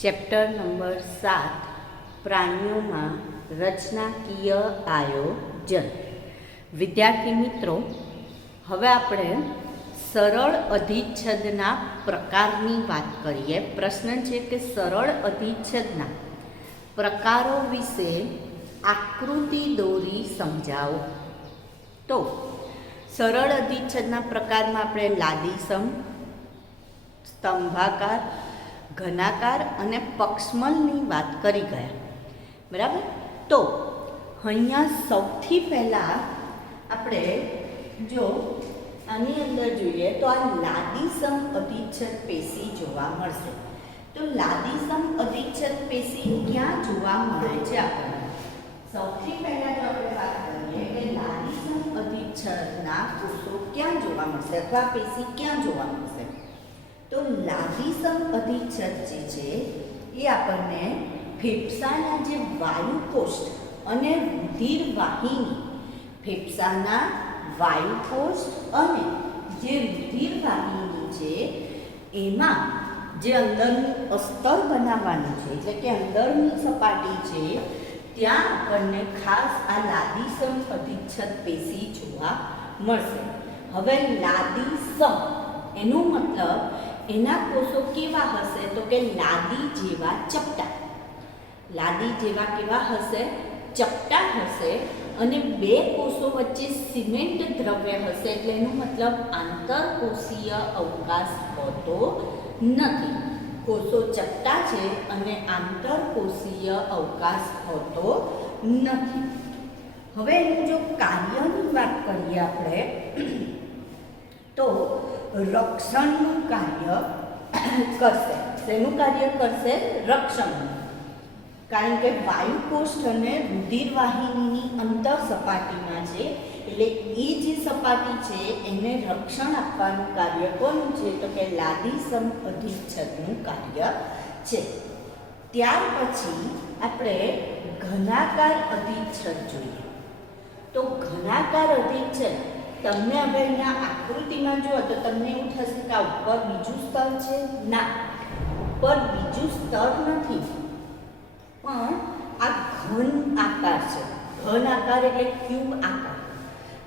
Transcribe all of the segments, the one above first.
Chapter number 7 પ્રાણીઓમાં રચનાકીય આયોજન. વિદ્યાર્થી મિત્રો, હવે આપણે સરળ અધિચ્છદના પ્રકારની વાત કરીએ. પ્રશ્ન છે કે સરળ અધિચ્છદના પ્રકારો વિશે આકૃતિ દોરી સમજાવો. તો સરળ અધિચ્છદના પ્રકારમાં આપણે લાદીસમ, સ્તંભાકાર, ઘનાકાર અને પક્ષમલની વાત કરી ગયા. બરાબર. તો અહીંયા સૌથી પહેલાં આપણે જો આની અંદર જોઈએ તો આ લાદીસમ અધિચ્છદ પેશી જોવા મળશે. તો લાદીસમ અધિચ્છદ પેશી ક્યાં જોવા મળે છે? આપણને સૌથી પહેલાં જો આપણે વાત કરીએ કે લાદીસમ અધિચ્છદના કોષો ક્યાં જોવા મળશે અથવા પેશી ક્યાં જોવા મળશે, તો લાદીસમ અધિચ્છદ જે છે એ આપણને ફેફસાના જે વાયુકોષ્ઠ અને રુધિર વાહિની, ફેફસાના વાયુકોષ્ઠ અને જે રુધિર વાહિની છે એમાં જે અંદરનું અસ્તર બનાવવાનું છે, એટલે કે અંદરની સપાટી છે, ત્યાં આપણને ખાસ આ લાદીસમ અધિચ્છદ પેશી જોવા મળશે. હવે લાદીસમ એનો મતલબ એના કોષો કેવા હશે? તો કે લાદી જેવા ચપટા. લાદી જેવા કેવા હશે? ચપટા હશે. અને બે કોષો વચ્ચે સિમેન્ટ દ્રવ્ય હશે, એટલે એનો મતલબ આંતરકોષીય અવકાશ હોતો નથી. કોષો ચપટા છે અને આંતરકોષીય અવકાશ હોતો નથી. હવે એનું જો કાર્યની વાત કરીએ આપણે તો રક્ષણનું કાર્ય કરશે. શેનું કાર્ય કરશે? રક્ષણનું. કારણ કે વાયુકોષ્ઠ અને રુધિર વાહિનીની અંતર સપાટીમાં છે, એટલે એ જે સપાટી છે એને રક્ષણ આપવાનું કાર્ય કોનું છે? તો કે લાદીસમ અધિચ્છદનું કાર્ય છે. ત્યાર પછી આપણે ઘનાકાર અધિચ્છદ જોઈએ. તો ઘનાકાર અધિચ્છદ તમને હવે અહીંયા આકૃતિમાં જુઓ તો તમને એવું થશે કે આ ઉપર બીજું સ્તર છે. ના, ઉપર બીજું સ્તર નથી, પણ આ ઘન આકાર છે. ઘન આકાર એટલે ક્યુબ આકાર,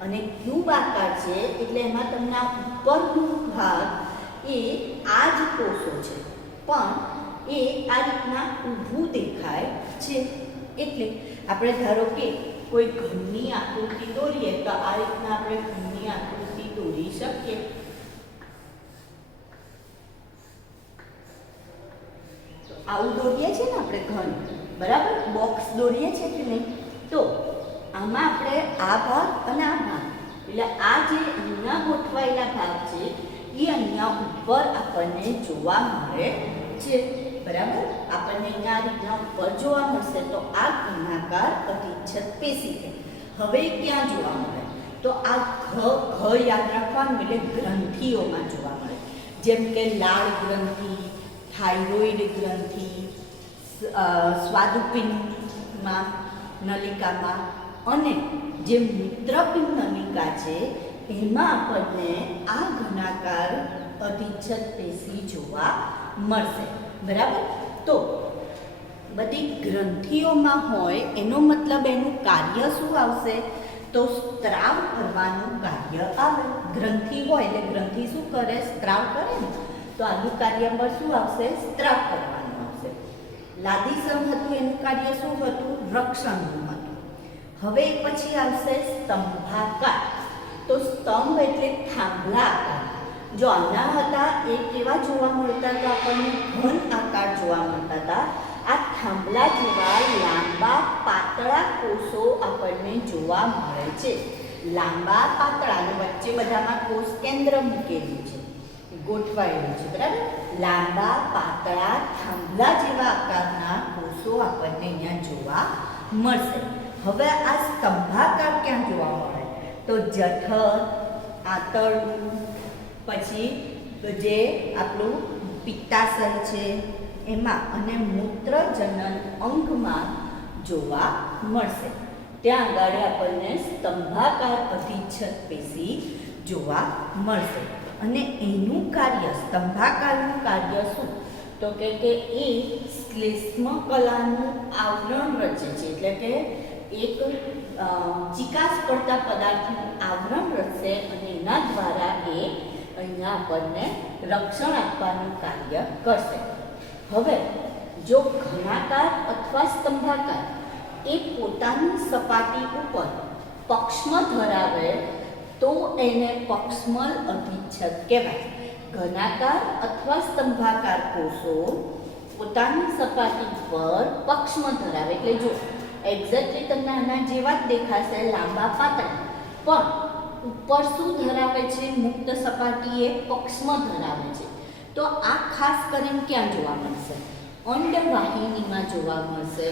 અને ક્યુબ આકાર છે એટલે એમાં તમને આ ઉપરનો ભાગ એ આ જ કોષો છે, પણ એ આ રીતના ઊભું દેખાય છે. એટલે આપણે ધારો કે કોઈ ઘનની આકૃતિ દોરીએ તો આ રીતના આપણે ઘનની આકૃતિ દોરી શકીએ. તો આવું દોરીએ છીએ ને આપણે ઘન, બરાબર, બોક્સ દોરીએ છીએ કે નહીં? તો આમાં આપણે આ ભાગ અને આ ભાગ, એટલે આ જે અહીંયા ગોઠવાયેલા ભાગ છે એ અહીંયા ઉપર આપણને જોવા મળે છે. બરાબર, આપણને અહીંયા આ રીતના ઉપર જોવા મળશે. તો આ ઘનાકાર અધિચ્છદ પેશી છે. હવે ક્યાં જોવા મળે? તો આ ઘ યાદ રાખવાનું, એટલે ગ્રંથિઓમાં જોવા મળે. જેમ કે લાળ ગ્રંથિ, થાઇરોઇડ ગ્રંથિ, સ્વાદુપિંડમાં નલિકામાં, અને જે મૂત્રપિંડ નલિકા છે એમાં આપણને આ ઘનાકાર અધિચ્છદ પેશી જોવા મળશે. બરાબર. તો બધી ગ્રંથિઓમાં હોય એનો મતલબ એનું કાર્ય શું આવશે? તો સ્ત્રાવ કરવાનું કાર્ય આવે. ગ્રંથિ હોય એટલે ગ્રંથિ શું કરે? સ્ત્રાવ કરે ને. તો આનું કાર્ય પર શું આવશે? સ્ત્રાવ કરવાનું આવશે. લાદીસમ હતું એનું કાર્ય શું હતું? રક્ષણનું હતું. હવે પછી આવશે સ્તંભાકાર. તો સ્તંભ એટલે થાંભલા આકાર. જો આના હતા એ કેવા જોવા મળતા હતા? આપણને ઘન આકાર જોવા મળતા હતા. આ થાંભલા જેવા લાંબા પાતળા કોષો આપણને જોવા મળે છે. લાંબા પાતળા, અને વચ્ચે બધામાં કોષ કેન્દ્ર મૂકેલું છે, ગોઠવાયેલું છે. બરાબર. લાંબા પાતળા થાંભલા જેવા આકારના કોષો આપણને અહીંયા જોવા મળશે. હવે આ સ્તંભાકાર ક્યાં જોવા મળે? તો જઠર, આંતરડું, પછી જે આપણું પિત્તાશય છે એમાં, અને મૂત્રજનન અંગમાં જોવા મળશે. ત્યાં આગળ આપણને સ્તંભાકાર અધિચ્છદ પેશી જોવા મળશે. અને એનું કાર્ય, સ્તંભાકારનું કાર્ય શું? તો કે એ શ્લેષ્મ કલાનું આવરણ રચે છે, એટલે કે એક ચિકાસ પડતા પદાર્થનું આવરણ રચશે અને એના દ્વારા એ અહીંયા આપણને રક્ષણ આપવાનું કાર્ય કરશે. હવે જો ઘનાકાર અથવા સ્તંભાકાર એ પોતાની સપાટી ઉપર પક્ષમ ધરાવે તો એને પક્ષમલ અધિચ્છદ કહેવાય. ઘનાકાર અથવા સ્તંભાકાર કોષો પોતાની સપાટી પર પક્ષમ ધરાવે, એટલે જો એક્ઝેક્ટલી તમને આના જેવા જ દેખાશે, લાંબા પાતળા, પણ ઉપર શું ધરાવે છે? મુક્ત સપાટી એ પક્ષમ ધરાવે છે. તો આ ખાસ કરીને ક્યાં જોવા મળશે? અંડવાહિનીમાં જોવા મળશે,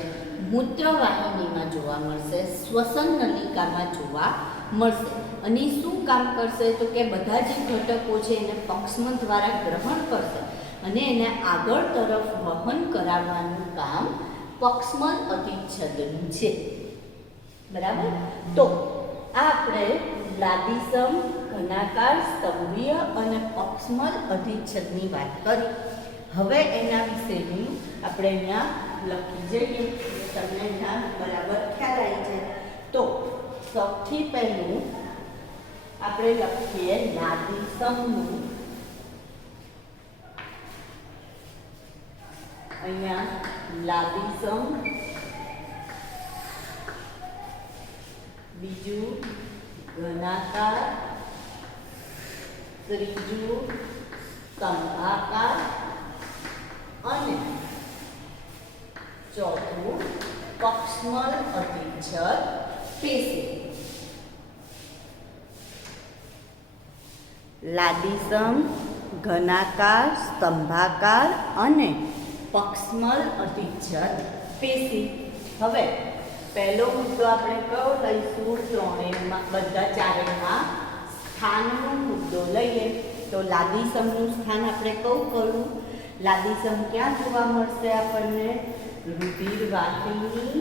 મૂત્રવાહિનીમાં જોવા મળશે, શ્વસન નલિકામાં જોવા મળશે. અને શું કામ કરશે? તો કે બધા જે ઘટકો છે એને પક્ષમ દ્વારા ગ્રહણ કરશે અને એને આગળ તરફ વહન કરાવવાનું કામ પક્ષમલ અધિચ્છદનું છે. બરાબર? તો આ આપણે લાદીસમ, ઘનાકાર, સ્તંભીય અને પક્ષમલ અધિચ્છદની વાત કરી. હવે એના વિશેની આપણે અહીંયા લખી જઈએ, તમને અહીંયા બરાબર ખ્યાલ આવી જાય. તો સૌથી પહેલું આપણે લખીએ લાદીસમનું. અહીંયા લાદીસમ, બીજું ઘનાકાર, ત્રીજું સ્તંભાકાર અને ચોથું પક્ષમલ અધિચ્છદ પેશી. લાદીસમ, ઘનાકાર, સ્તંભાકાર અને પક્ષમલ અધિચ્છદ પેશી. હવે પહેલો મુદ્દો આપણે કયો લઈશું? ત્રણેયમાં, બધા ચારેયમાં સ્થાનનો મુદ્દો લઈએ. તો લાદીસમનું સ્થાન આપણે કયું? લાદીસમ ક્યાં જોવા મળશે આપણને? રુધિરવાહિની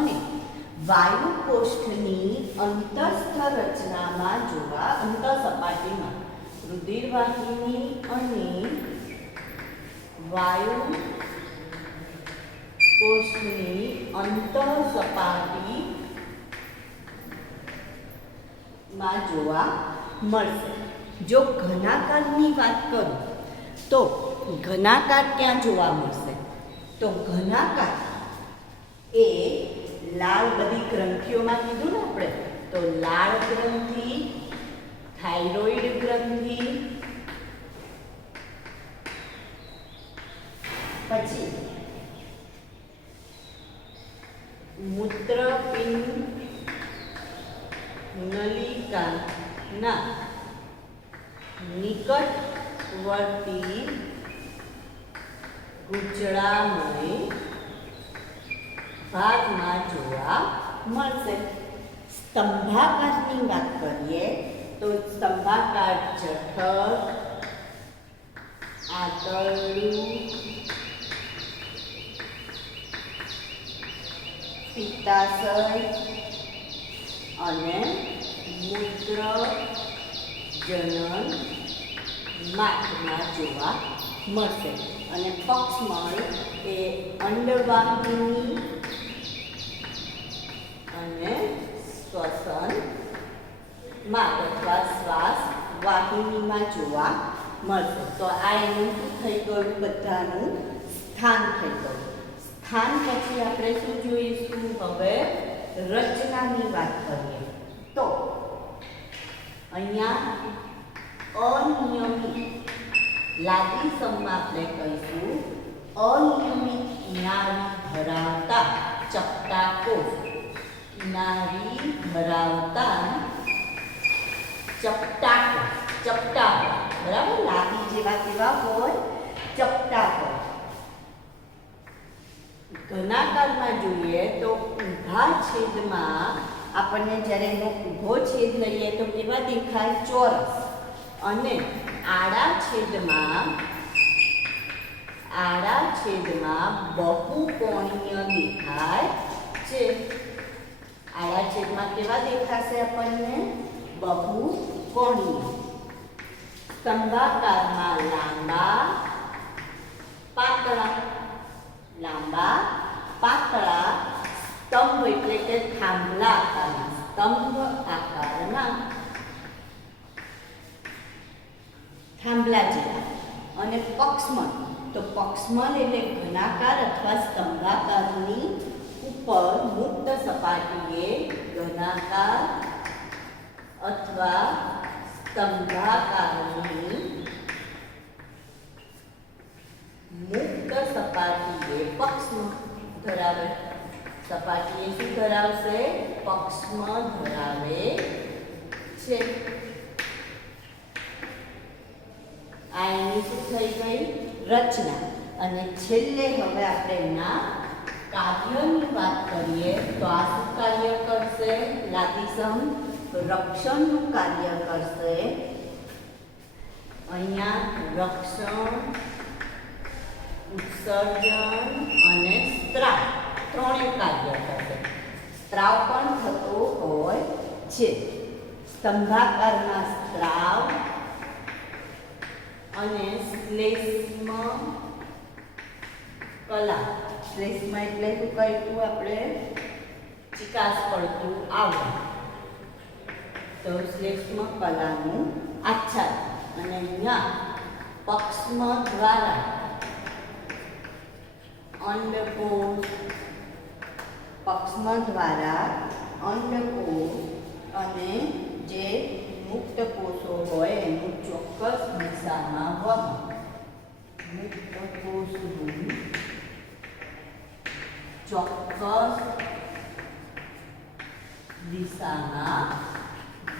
અને વાયુકોષ્ઠની અંતસ્થ રચનામાં જોવા, અંત સપાટીમાં રુધિરવાહિની અને વાયુકોષ્ઠની અંત સપાટીમાં જોવા મળશે. જો ઘનાકારની વાત કરું તો ઘનાકાર ક્યાં જોવા મળશે? તો ઘનાકાર એ લાળ, બધી ગ્રંથિઓમાં કીધું ને આપણે, તો લાળ ગ્રંથિ, થાઇરોઇડ ગ્રંથિ, પછી મૂત્રપિંડ નલિકાના નિકટવર્તી ગુચળામય ભાગમાં જોવા મળશે. સ્તંભાકારની વાત કરીએ તો સ્તંભાકાર જઠર, આંતરડું, પિત્તાશય અને મૂત્રજનન માર્ગમાં જોવા મળશે. અને પક્ષમલ એ અંડવાહિની અને શ્વસન માર્ગ અથવા શ્વાસ વાહિનીમાં જોવા મળશે. તો આ એનું શું થઈ ગયું? બધાનું સ્થાન થઈ ગયું. સ્થાન પછી આપણે શું જોઈશું? હવે રચનાની વાત કરીએ તો અહીંયા અનિયમિત લાદીસમમાં આપણે કહીશું અનિયમિત કિનારી ધરાવતા ચપટાકોષ. કિનારી ધરાવતા ચપટાકોષ, બરાબર? લાદી જેવા કેવા હોય? ચપટાકોષ. ઘનાકારમાં જોઈએ તો ઊભા છેદમાં આપણને જ્યારે એનો ઊભો છેદ લઈએ તો કેવા દેખાય? ચોરસ. અને આડા છેદમાં બહુકોણીય દેખાય છે. એમાં કેવા દેખાશે આપણને? બહુકોણીય. સ્તંભાકારમાં લાંબા પાતળા, લાંબા પાતળા સ્તંભ એટલે કે થાંભલા આકારના, સ્તંભ આકારના થાંભલા જેવા. અને પક્ષમલ, તો પક્ષમલ એટલે ઘનાકાર અથવા સ્તંભાકારની ઉપર મુક્ત સપાટીએ ઘનાકાર અથવા સ્તંભાકારની મુક્ત સપાટીએ પક્ષમ ધરાવે. સપાટીએ શું ધરાવશે? પક્ષમ ધરાવે છે. આ એની શું થઈ ગઈ? રચના. અને છેલ્લે હવે આપણે એના કાર્યની વાત કરીએ તો આ શું કાર્ય કરશે? લાદીસમ રક્ષણનું કાર્ય કરશે. અહીંયા રક્ષણ, ઉત્સર્જન અને સ્ત્રાવ ત્રણેય કાર્ય કરશે. સ્ત્રાવ પણ થતો હોય છે. સ્તંભાકારમાં સ્ત્રાવ અને શ્લેષ્મ કલા. શ્લેષ્મ એટલે શું કહીશું આપણે? ચિકાસ પડતું આવરણ. તો શ્લેષ્મ કલાનું આચ્છાદન. અને અહીંયા પક્ષમ દ્વારા અંડકોષ, પક્ષમ દ્વારા અંડકોષ અને જે મુક્ત કોષો હોય એનું ચોક્કસ દિશામાં વહન. મુક્ત કોષનું ચોક્કસ દિશામાં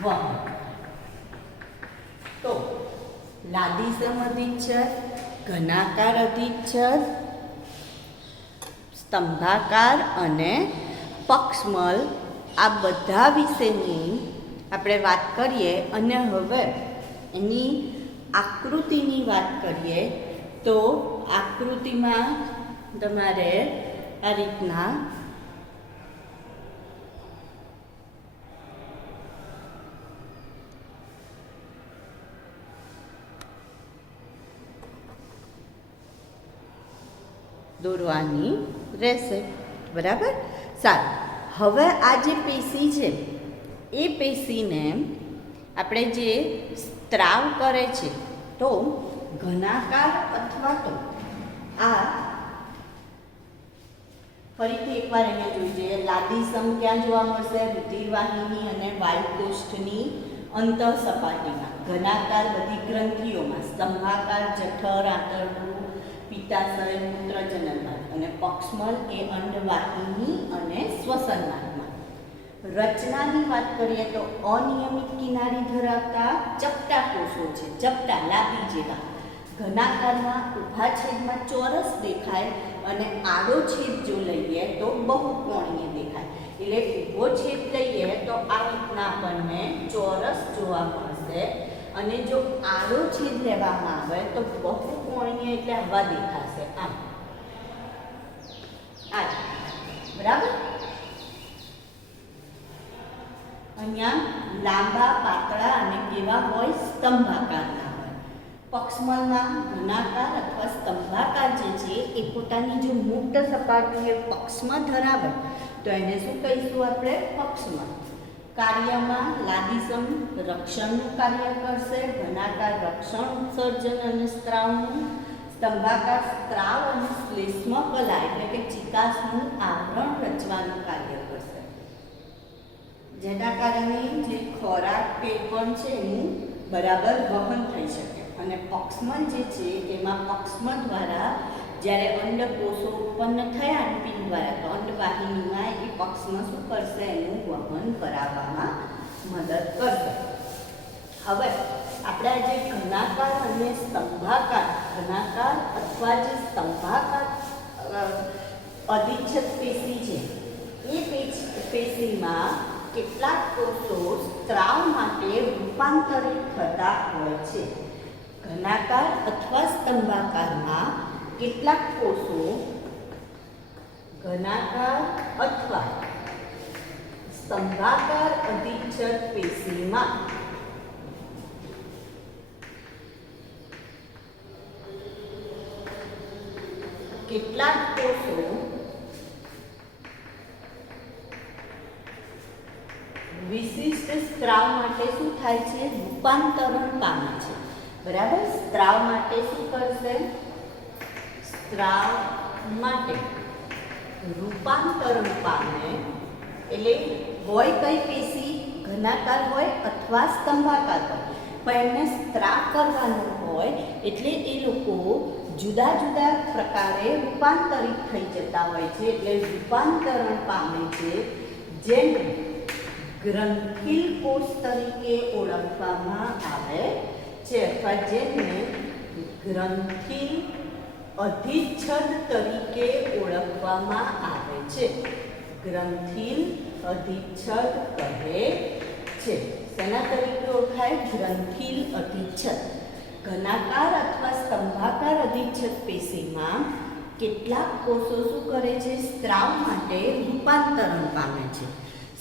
વહન. તો લાદીસમ અધિચ્છદ, ઘનાકાર અધિચ્છદ, સ્તંભાકાર અને પક્ષમલ આ બધા વિશેની આપણે વાત કરીએ. અને હવે એની આકૃતિની વાત કરીએ તો આકૃતિમાં તમારે આ રીતના દોરવાની રહેશે. બરાબર? સારું. હવે આ જે પેશી છે એ પેશીને આપણે જે સ્ત્રાવ કરે છે તો ઘનાકાર અથવા તો આ ફરીથી એકવાર અહીંયા જોઈ જઈએ. લાદીસમ ક્યાં જોવા મળશે? રુધિરવાહિની અને વાયુકોષ્ઠની અંતઃ સપાટીમાં. ઘનાકાર બધી ગ્રંથિઓમાં. સ્તંભાકાર જઠર, આંતરડું, પિત્તાશય, મૂત્રજનન માર્ગ. અને પક્ષમલ એ અંડવાહિની અને શ્વસન માર્ગમાં. રચનાની વાત કરીએ તો અનિયમિત કિનારી ધરાવતા ચપટા કોષો છે. ચપટા, લાદી જેવા. ઘનાકારમાં ઊભા છેદમાં ચોરસ દેખાય અને આડો છેદ જો લઈએ તો બહુકોણીય દેખાય. એટલે ઊભો છેદ લઈએ તો આ રીતના આપણને ચોરસ જોવા મળશે. અને જો આડો છેદ લેવામાં આવે તો બહુકોણીય એટલે આવા દેખાશે. આમ આ બરાબર. અહીંયા લાંબા પાતળા અને કેવા હોય? સ્તંભાકારના હોય. પક્ષમલમાં ઘનાકાર અથવા સ્તંભાકાર જે છે એ પોતાની જો મુક્ત સપાટીએ પક્ષમ ધરાવે તો એને શું કહીશું આપણે? પક્ષમલ. કાર્યમાં લાદીસમ રક્ષણનું કાર્ય કરશે. ઘનાકાર રક્ષણ, ઉત્સર્જન અને સ્ત્રાવનું. સ્તંભાકાર સ્ત્રાવ અને શ્લેષ્મ કલા એટલે કે ચિકાસનું આવરણ રચવાનું કાર્ય કરશે. જેના કારણે જે ખોરાક પેટ છે એનું બરાબર વહન થઈ શકે. અને પક્ષમલ જે છે એમાં પક્ષમ દ્વારા જ્યારે અંડકોષો ઉત્પન્ન થયા પિંડ દ્વારા તો અંડવાહિનીમાં એ પક્ષમ શું કરશે? એનું વહન કરાવવામાં મદદ કરશે. હવે આપણે આજે ઘનાકાર અને સ્તંભાકાર, ઘનાકાર અથવા જે સ્તંભાકાર અધિચ્છદ પેશી છે એ પેશીમાં કેટલાક કોષો સ્ત્રાવ માટે રૂપાંતરિત થતા હોય છે. ઘનાકાર અથવા સ્તંભાકારમાં કેટલાક કોષો ઘનાકાર અથવા સ્તંભાકાર અધિચ્છદ પેશીમાં કેટલાક કોષો વિશિષ્ટ સ્ત્રાવ માટે શું થાય છે? રૂપાંતરણ પામે છે. બરાબર. સ્ત્રાવ માટે શું કરશે? સ્ત્રાવ માટે રૂપાંતરણ પામે. એટલે હોય કઈ પેશી, ઘનાકાર હોય અથવા સ્તંભાકાર હોય, પણ એમને સ્ત્રાવ કરવાનું હોય એટલે એ લોકો જુદા જુદા પ્રકારે રૂપાંતરિત થઈ જતા હોય છે. એટલે રૂપાંતરણ પામે છે, જેને ગ્રંથિલ કોષ તરીકે ઓળખવામાં આવે છે, અથવા જેને ગ્રંથિલ અધિચ્છદ તરીકે ઓળખવામાં આવે છે. ગ્રંથિલ અધિચ્છદ કહે છે. શેના તરીકે ઓળખાય? ગ્રંથિલ અધિચ્છદ. ઘનાકાર અથવા સ્તંભાકાર અધિચ્છદ પેશીમાં કેટલાક કોષો શું કરે છે? સ્ત્રાવ માટે રૂપાંતરણ પામે છે.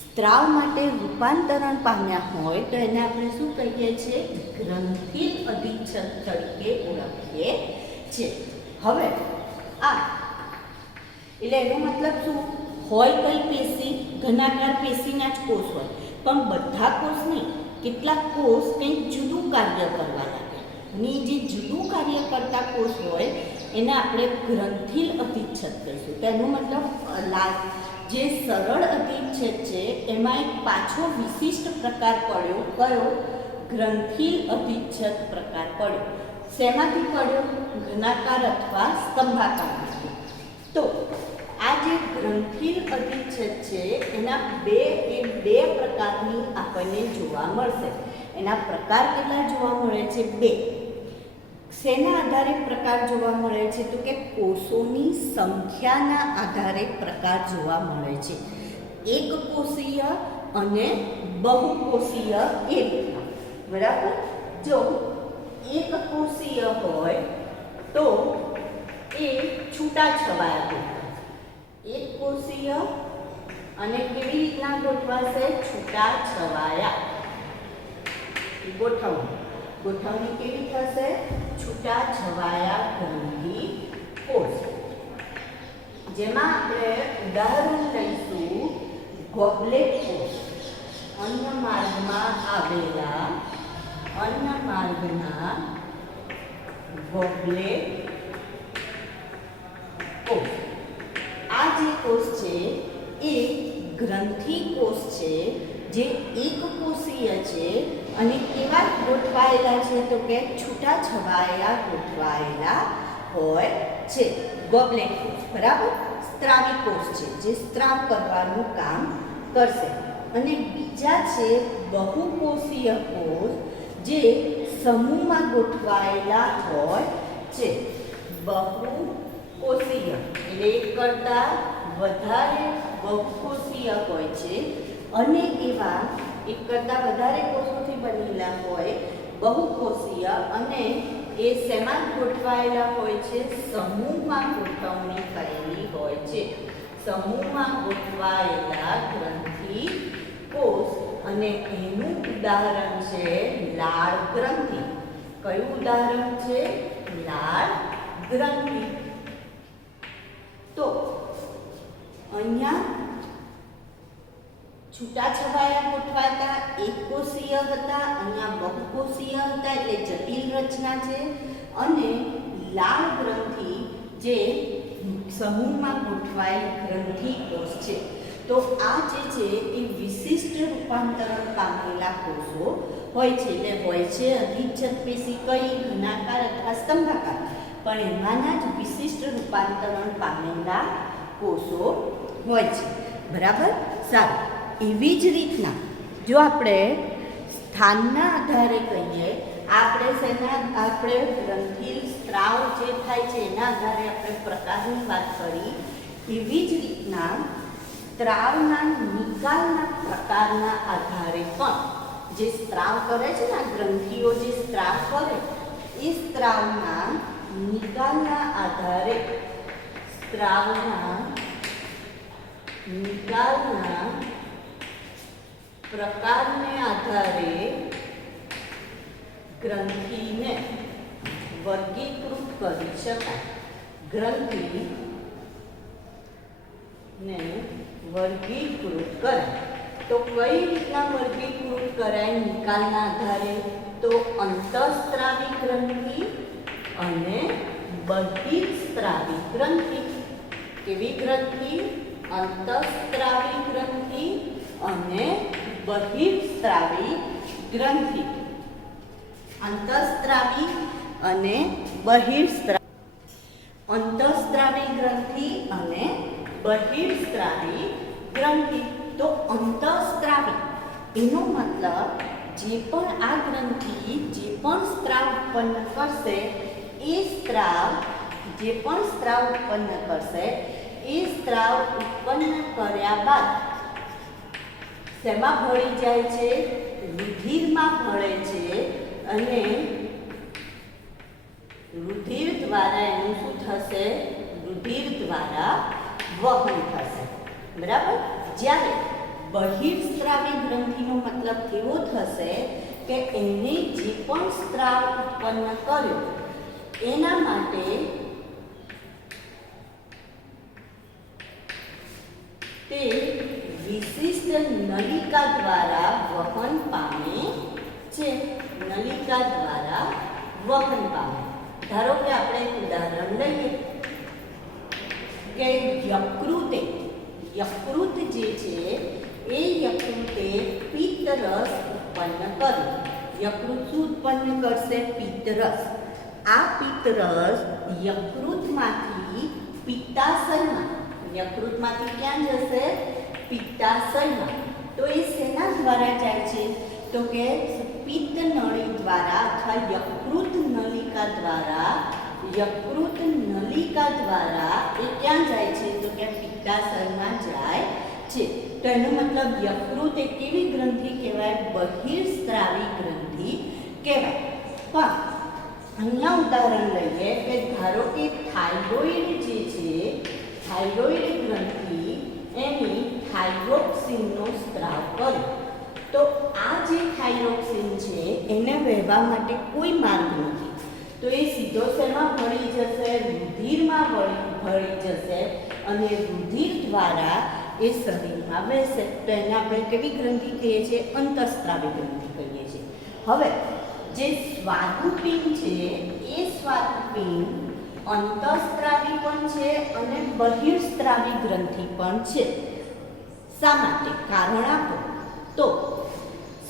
સ્ત્રાવ માટે રૂપાંતરણ પામ્યા હોય તો એને આપણે શું કહીએ છીએ? ગ્રંથિલ અધિચ્છદ તરીકે ઓળખીએ છીએ. હવે આ એટલે એનો મતલબ શું? હોય કઈ પેશી, ઘનાકાર પેશીના જ કોષ હોય, પણ બધા કોષ નહીં, કેટલાક કોષ કંઈક જુદું કાર્ય કરવા લાગે અને જે જુદું કાર્ય કરતા કોષ હોય એને આપણે ગ્રંથિલ અધિચ્છદ કહીશું. તેનો મતલબ જે સરળ અધિચ્છદ છે એમાં એક પાછો વિશિષ્ટ પ્રકાર પડ્યો. કયો? ગ્રંથિલ અધિચ્છદ પ્રકાર પડ્યો. શેમાંથી પડ્યો? ઘનાકાર અથવા સ્તંભાકારમાંથી. તો આ જે ગ્રંથિલ અધિચ્છદ છે એના બે પ્રકારની આપણને જોવા મળશે. એના પ્રકાર કેટલા જોવા મળે છે? 2. શેના આધારે પ્રકાર જોવા મળે છે? તો કે કોષોની સંખ્યાના આધારે પ્રકાર જોવા મળે છે. એક કોષીય અને બહુકોષીય એ રીતના. બરાબર. જો એક કોષીય હોય તો એ છૂટાછવાયા ગોઠવાય. એક કોષીય અને કેવી રીતના ગોઠવાશે? છૂટાછવાયા ગોઠવણી કેવી થશે? છૂટાછવાયા ગ્રંથિ કોષ. જેમાં આપણે ઉદાહરણ લઈશું ગોબલેટ કોષ. અન્નમાર્ગમાં આવેલા અન્નમાર્ગના ગોબલેટ કોષ. આ જે કોષ છે એ ગ્રંથિ કોષ છે, જે એક કોષીય છે અને કેવા ગોઠવાયેલા છે? તો કે છૂટાછવાયા ગોઠવાયેલા હોય છે. ગોબલેટ કોષ. બરાબર. સ્ત્રાવી કોષ છે, જે સ્ત્રાવ કરવાનું કામ કરશે. અને બીજા છે બહુકોષીય કોષ, જે સમૂહમાં ગોઠવાયેલા હોય છે. બહુકોષીય એટલે એક કરતાં વધારે બહુકોષીય હોય છે અને એવા એક કરતાં વધારે કોષોથી બનેલા હોય બહુકોષીય, અને એ શેમાં ગોઠવાયેલા હોય છે? સમૂહમાં ગોઠવણી કરેલી હોય છે. સમૂહમાં ગોઠવાયેલા ગ્રંથિ કોષ. અને એનું ઉદાહરણ છે લાળ ગ્રંથિ. કયું ઉદાહરણ છે? લાળ ગ્રંથિ. તો અહીંયા છૂટાછવાયા ગોઠવાતા એક કોષીય હતા, અહીંયા બહુકોષીય હતા, એટલે જટિલ રચના છે. અને લાળ ગ્રંથિ જે સમૂહમાં ગોઠવાયેલ ગ્રંથિ કોષ છે. તો આ જે છે એ વિશિષ્ટ રૂપાંતરણ પામેલા કોષો હોય છે. એટલે હોય છે અધિચ્છદ પેશી કઈ? ઘનાકાર અથવા સ્તંભાકાર, પણ એમાંના જ વિશિષ્ટ રૂપાંતરણ પામેલા કોષો હોય છે. બરાબર. સારું. એવી જ રીતના જો આપણે સ્થાનના આધારે કહીએ, આપણે ગ્રંથિલ સ્ત્રાવ જે થાય છે એના આધારે આપણે પ્રકારની વાત કરી. એવી જ રીતના સ્ત્રાવના નિકાલના પ્રકારના આધારે પણ જે સ્ત્રાવ કરે છે ને, ગ્રંથિઓ જે સ્ત્રાવ કરે એ સ્ત્રાવના નિકાલના આધારે પ્રકારને આધારે ગ્રંથિને વર્ગીકૃત કરી શકાય. ગ્રંથિને વર્ગીકૃત કરાય. તો કઈ રીતના વર્ગીકૃત કરાય નિકાલના આધારે? તો અંતઃસ્ત્રાવી ગ્રંથિ અને બહિઃસ્ત્રાવી ગ્રંથિ. કેવી ગ્રંથિ? અંતઃસ્ત્રાવી ગ્રંથિ અને બહિઃસ્ત્રાવી ગ્રંથિ. અંતઃસ્ત્રાવી અને બહિઃસ્ત્રાવી. અંતઃસ્ત્રાવી ગ્રંથિ અને બહિઃસ્ત્રાવી ગ્રંથિ. તો અંતઃસ્ત્રાવી એનો મતલબ જે પણ આ ગ્રંથિ જે પણ સ્ત્રાવ ઉત્પન્ન કરશે એ સ્ત્રાવ જે પણ સ્ત્રાવ ઉત્પન્ન કરશે એ સ્ત્રાવ ઉત્પન્ન કર્યા બાદ શેમાં ભળી જાય છે? રુધિરમાં ભળે છે અને રુધિર દ્વારા એનું શું થશે? રુધિર દ્વારા વહન થશે. બરાબર. જ્યારે બહિઃસ્ત્રાવી ગ્રંથિનો મતલબ કેવો થશે કે એને જે પણ સ્ત્રાવ ઉત્પન્ન કર્યો એના માટે તે વિશિષ્ટ નલિકા દ્વારા વહન પામે છે. નલિકા દ્વારા વહન પામે. ધારો કે આપણે એક ઉદાહરણ લઈએ કે યકૃત જે છે એ યકૃતે પિત્તરસ ઉત્પન્ન કર્યો. યકૃત શું ઉત્પન્ન કરશે? પિત્તરસ. આ પિત્તરસ યકૃતમાંથી પિત્તાશયમાં, યકૃતમાંથી ક્યાં જશે? પિત્તાશયમાં. તો એ શેના દ્વારા જાય છે? તો કે પિત્ત નળી દ્વારા અથવા યકૃત નલિકા દ્વારા એ ક્યાં જાય છે? તો કે પિત્તાશયમાં જાય છે. તો એનો મતલબ યકૃત એ કેવી ગ્રંથિ કહેવાય? બહિઃસ્ત્રાવી ગ્રંથિ કહેવાય. પણ અહીંયા ઉદાહરણ લઈએ કે ધારો કે થાઇરોઇડ જે છે, થાઇરોઇડ ગ્રંથિ એની થાઇરોક્સિનનો સ્ત્રાવ કર્યો. તો આ જે થાઇરોક્સિન છે એને વહેવા માટે કોઈ માર્ગ નથી. તો એ સીધો શેમાં ભળી જશે? રુધિરમાં ભળી જશે અને રુધિર દ્વારા એ શરીરમાં વહેશે. તો એને આપણે કેવી ગ્રંથિ કહીએ છીએ? અંતઃસ્ત્રાવી ગ્રંથિ કહીએ છીએ. હવે જે સ્વાદુપિંડ છે એ સ્વાદુપિંડ અંતઃસ્ત્રાવી પણ છે અને બહિઃસ્ત્રાવી ગ્રંથિ પણ છે. શા માટે? કારણ આપો. તો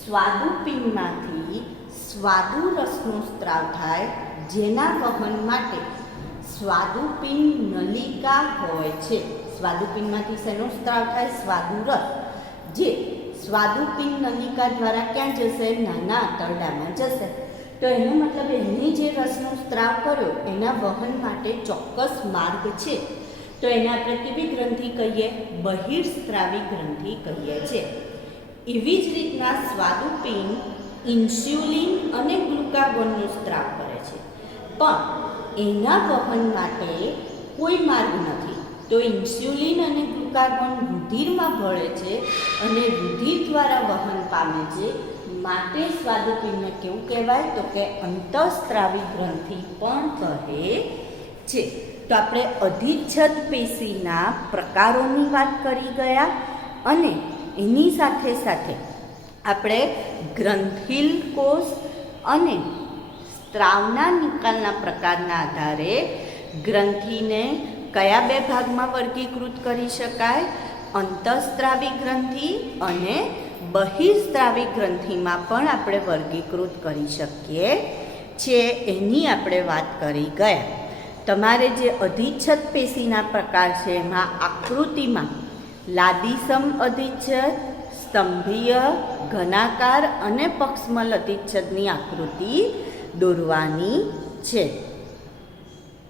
સ્વાદુપિંડમાંથી સ્વાદુ રસનો સ્ત્રાવ થાય જેના વહન માટે સ્વાદુપિંડ નલિકા હોય છે. સ્વાદુપિંડમાંથી શેનો સ્ત્રાવ થાય? સ્વાદુ રસ. જે સ્વાદુપિંડ નલિકા દ્વારા ક્યાં જશે? નાના આંતરડામાં જશે. તો એનો મતલબ એને જે રસનો સ્ત્રાવ કર્યો એના વહન માટે ચોક્કસ માર્ગ છે. તો એને આપણે કેવી ગ્રંથિ કહીએ? બહિઃસ્ત્રાવી ગ્રંથિ કહીએ છીએ. એવી જ રીતના સ્વાદુપિંડ ઇન્સ્યુલિન અને ગ્લુકાગોનનો સ્ત્રાવ કરે છે પણ એના વહન માટે કોઈ માર્ગ નથી. તો ઇન્સ્યુલિન અને ગ્લુકાગોન રુધિરમાં ભળે છે અને રુધિર દ્વારા વહન પામે છે. માટે સ્વાદુપિંડને કેવું કહેવાય? તો કે અંતઃસ્ત્રાવી ગ્રંથિ પણ કહે છે. તો આપણે અધિચ્છદ પેશીના પ્રકારોની વાત કરી ગયા અને એની સાથે સાથે આપણે ગ્રંથિલ કોષ અને સ્ત્રાવના નિકાલના પ્રકારના આધારે ગ્રંથિને કયા બે ભાગમાં વર્ગીકૃત કરી શકાય? અંતઃસ્ત્રાવી ગ્રંથિ અને બહિઃસ્ત્રાવી ગ્રંથિમાં પણ આપણે વર્ગીકૃત કરી શકીએ છીએ. એની આપણે વાત કરી ગયા. તમારે જે અધિચ્છદ પેશીના પ્રકાર છે એમાં આકૃતિમાં લાદીસમ અધિચ્છદ, સ્તંભીય, ઘનાકાર અને પક્ષમલ અધિચ્છદની આકૃતિ દોરવાની છે.